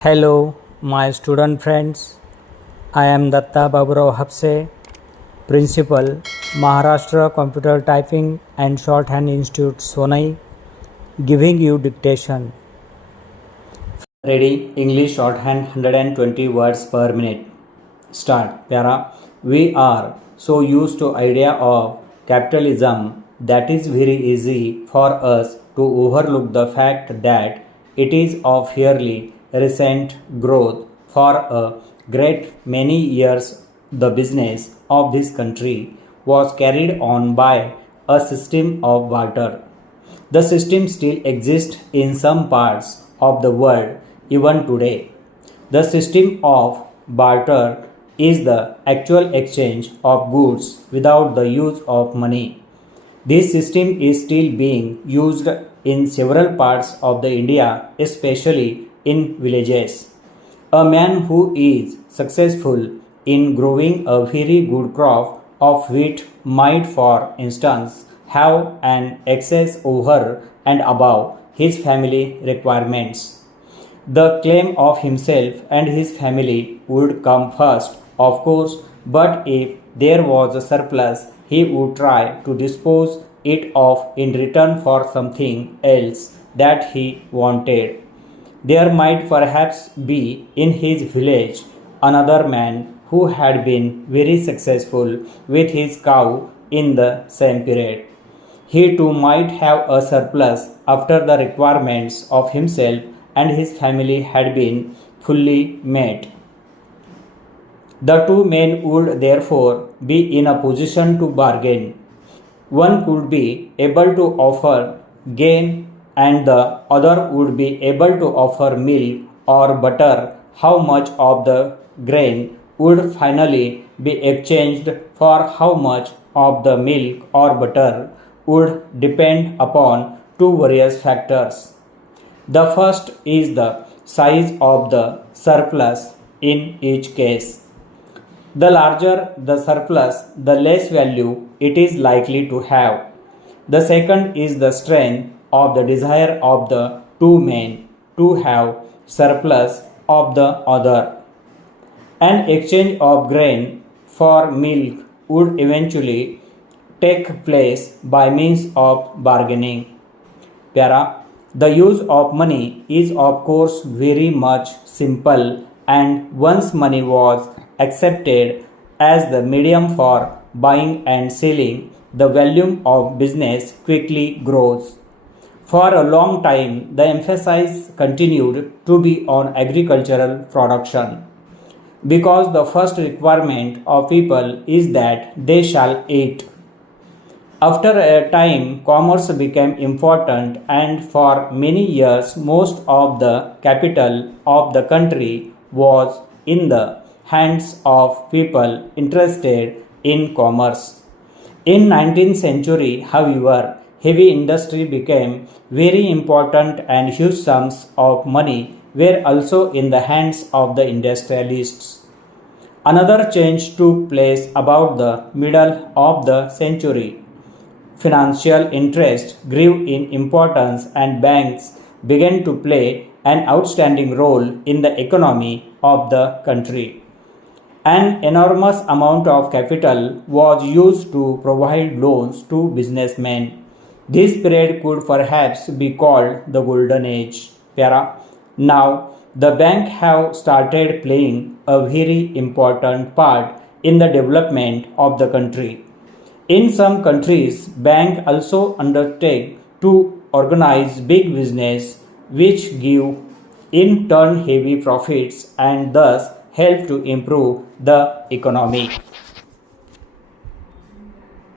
Hello, my student friends. I am Datta Baburao Hapse, Principal, Maharashtra Computer Typing and Shorthand Institute, Sonai, giving you dictation. Ready, English shorthand 120 words per minute. Start. Para. We are so used to idea of capitalism that is very easy for us to overlook the fact that it is of fairly recent growth. For a great many years, the business of this country was carried on by a system of barter. The system still exists in some parts of the world even today. The system of barter is the actual exchange of goods without the use of money. This system is still being used in several parts of the India, especially in villages. A man who is successful in growing a very good crop of wheat might, for instance, have an excess over and above his family requirements. The claim of himself and his family would come first, of course, but if there was a surplus, he would try to dispose it off in return for something else that he wanted. There might perhaps be in his village another man who had been very successful with his cow in the same period. He too might have a surplus after the requirements of himself and his family had been fully met. The two men would therefore be in a position to bargain. One could be able to offer gain and the other would be able to offer milk or butter. How much of the grain would finally be exchanged for how much of the milk or butter would depend upon two various factors. The first is the size of the surplus in each case. The larger the surplus, the less value it is likely to have. The second is the strength of the desire of the two men to have surplus of the other. An exchange of grain for milk would eventually take place by means of bargaining. Para. The use of money is of course very much simple, and once money was accepted as the medium for buying and selling, the volume of business quickly grows. For a long time, the emphasis continued to be on agricultural production, because the first requirement of people is that they shall eat. After a time, commerce became important, and for many years, most of the capital of the country was in the hands of people interested in commerce. In 19th century, however, heavy industry became very important and huge sums of money were also in the hands of the industrialists. Another change took place about the middle of the century. Financial interest grew in importance and banks began to play an outstanding role in the economy of the country. An enormous amount of capital was used to provide loans to businessmen. This period could perhaps be called the Golden Age. Para. Now, the bank have started playing a very important part in the development of the country. In some countries, banks also undertake to organize big business, which give in turn heavy profits and thus help to improve the economy.